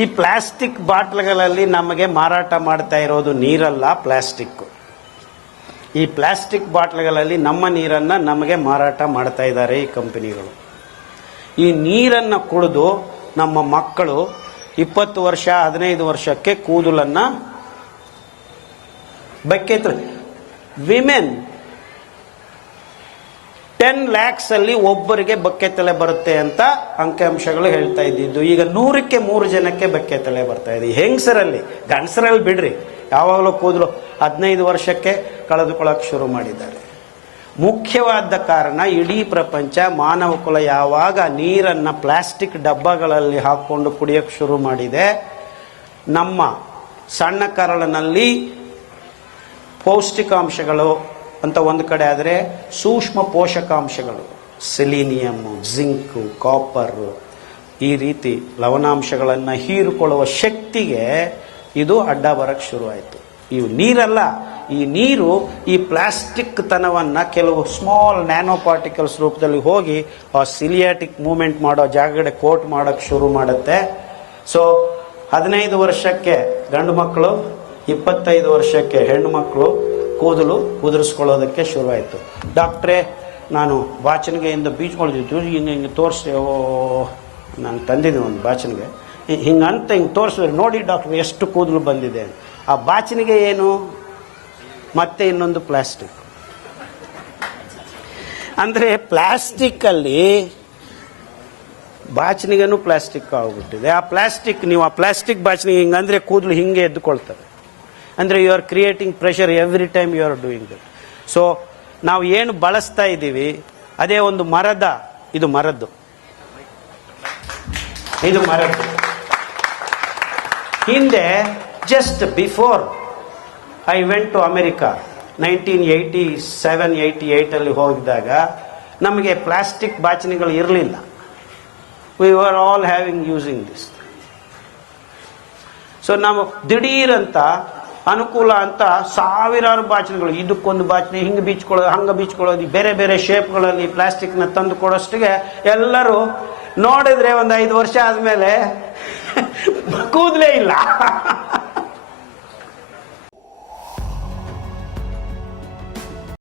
ಈ ಪ್ಲಾಸ್ಟಿಕ್ ಬಾಟ್ಲ್ಗಳಲ್ಲಿ ನಮಗೆ ಮಾರಾಟ ಮಾಡ್ತಾ ಇರೋದು ನೀರಲ್ಲ, ಪ್ಲಾಸ್ಟಿಕ್. ಈ ಪ್ಲಾಸ್ಟಿಕ್ ಬಾಟ್ಲ್ಗಳಲ್ಲಿ ನಮ್ಮ ನೀರನ್ನು ನಮಗೆ ಮಾರಾಟ ಮಾಡ್ತಾ ಇದ್ದಾರೆ ಈ ಕಂಪನಿಗಳು. ಈ ನೀರನ್ನು ಕುಡಿದು ನಮ್ಮ ಮಕ್ಕಳು 20 ವರ್ಷ 15 ವರ್ಷಕ್ಕೆ ಕೂದಲನ್ನು ಬಕೆಟ್, ವಿಮೆನ್ 10 lakhs ಅಲ್ಲಿ ಒಬ್ಬರಿಗೆ ಬಕ್ಕೆ ತಲೆ ಬರುತ್ತೆ ಅಂತ ಅಂಕಿಅಂಶಗಳು ಹೇಳ್ತಾ ಇದ್ದಿದ್ದು. ಈಗ 100ಕ್ಕೆ 3 ಜನಕ್ಕೆ ಬಕ್ಕೆ ತಲೆ ಬರ್ತಾ ಇದೆ. ಹೆಂಗಸರಲ್ಲಿ, ಗಂಡಸರಲ್ಲಿ ಬಿಡ್ರಿ, ಯಾವಾಗಲೂ ಕೂದಲು 15 ವರ್ಷಕ್ಕೆ ಕಳೆದುಕೊಳ್ಳಕ್ಕೆ ಶುರು ಮಾಡಿದ್ದಾರೆ. ಮುಖ್ಯವಾದ ಕಾರಣ, ಇಡೀ ಪ್ರಪಂಚ ಮಾನವ ಕುಲ ಯಾವಾಗ ನೀರನ್ನು ಪ್ಲಾಸ್ಟಿಕ್ ಡಬ್ಬಗಳಲ್ಲಿ ಹಾಕ್ಕೊಂಡು ಕುಡಿಯೋಕ್ಕೆ ಶುರು ಮಾಡಿದೆ, ನಮ್ಮ ಸಣ್ಣ ಕರಳಿನಲ್ಲಿ ಪೌಷ್ಟಿಕಾಂಶಗಳು ಅಂತ ಒಂದು ಕಡೆ ಆದರೆ, ಸೂಕ್ಷ್ಮ ಪೋಷಕಾಂಶಗಳು ಸೆಲೀನಿಯಮ್ಮು, ಜಿಂಕು, ಕಾಪರು, ಈ ರೀತಿ ಲವಣಾಂಶಗಳನ್ನು ಹೀರಿಕೊಳ್ಳುವ ಶಕ್ತಿಗೆ ಇದು ಅಡ್ಡ ಬರಕ್ಕೆ ಶುರುವಾಯಿತು. ಇವು ನೀರಲ್ಲ, ಈ ನೀರು ಈ ಪ್ಲಾಸ್ಟಿಕ್ ತನವನ್ನು ಕೆಲವು ಸ್ಮಾಲ್ ನ್ಯಾನೋ ಪಾರ್ಟಿಕಲ್ಸ್ ರೂಪದಲ್ಲಿ ಹೋಗಿ ಆ ಸಿಲಿಯಾಟಿಕ್ ಮೂವ್ಮೆಂಟ್ ಮಾಡೋ ಜಾಗಡೆ ಕೋಟ್ ಮಾಡೋಕ್ಕೆ ಶುರು ಮಾಡುತ್ತೆ. ಸೊ 15 ವರ್ಷಕ್ಕೆ ಗಂಡು ಮಕ್ಕಳು, 25 ವರ್ಷಕ್ಕೆ ಹೆಣ್ಣು ಮಕ್ಕಳು ಕೂದಲು ಉದುರಿಸ್ಕೊಳ್ಳೋದಕ್ಕೆ ಶುರುವಾಯಿತು. ಡಾಕ್ಟ್ರೇ, ನಾನು ಬಾಚಣಿಗೆಯಿಂದ ಬೀಚ್ಕೊಳ್ತಿದ್ದು ಹಿಂಗೆ ತೋರಿಸಿ, ನಾನು ತಂದಿದ್ದೀನಿ ಒಂದು ಬಾಚಣಿಗೆ, ಹಿಂಗಂತ ಹಿಂಗೆ ತೋರಿಸಿದ್ರೆ, ನೋಡಿ ಡಾಕ್ಟ್ರ್ ಎಷ್ಟು ಕೂದಲು ಬಂದಿದೆ. ಆ ಬಾಚಣಿಗೆ ಏನು? ಮತ್ತೆ ಇನ್ನೊಂದು ಪ್ಲಾಸ್ಟಿಕ್. ಅಂದರೆ ಪ್ಲಾಸ್ಟಿಕ್ಕಲ್ಲಿ ಬಾಚಣಿಗೆನೂ ಪ್ಲಾಸ್ಟಿಕ್ ಆಗಿಬಿಟ್ಟಿದೆ. ಆ ಪ್ಲಾಸ್ಟಿಕ್, ನೀವು ಆ ಪ್ಲಾಸ್ಟಿಕ್ ಬಾಚಣಿಗೆ ಹಿಂಗಂದ್ರೆ ಕೂದಲು ಹಿಂಗೆ ಎದ್ದುಕೊಳ್ತದೆ. ಅಂದರೆ you are creating pressure every time you are doing that. So ನಾವು ಏನು ಬಳಸ್ತಾ ಇದ್ದೀವಿ ಅದೇ ಒಂದು ಮರದ, ಇದು ಮರದ್ದು, ಇದು ಮರದ್ದು. ಹಿಂದೆ just before I went to America 1987-88 ಹೋಗಿದ್ದಾಗ ನಮಗೆ ಪ್ಲಾಸ್ಟಿಕ್ ಬಾಚಣಿಗಳು ಇರಲಿಲ್ಲ. We are all having using this. So ನಾವು ದಿಢೀರಂತ ಅನುಕೂಲ ಅಂತ ಸಾವಿರಾರು ಬಾಚಣಿಗಳು, ಇದಕ್ಕೊಂದು ಬಾಚಣಿ, ಹಿಂಗೆ ಬೀಚ್ಕೊಳ್ಳೋದು, ಹಂಗೆ ಬೀಚ್ಕೊಳ್ಳೋದು, ಬೇರೆ ಬೇರೆ ಶೇಪ್ಗಳಲ್ಲಿ ಪ್ಲಾಸ್ಟಿಕ್ನ ತಂದು ಕೊಡೋಷ್ಟಿಗೆ ಎಲ್ಲರೂ ನೋಡಿದ್ರೆ ಒಂದು 5 ವರ್ಷ ಆದಮೇಲೆ ಕೂದಲೇ ಇಲ್ಲ.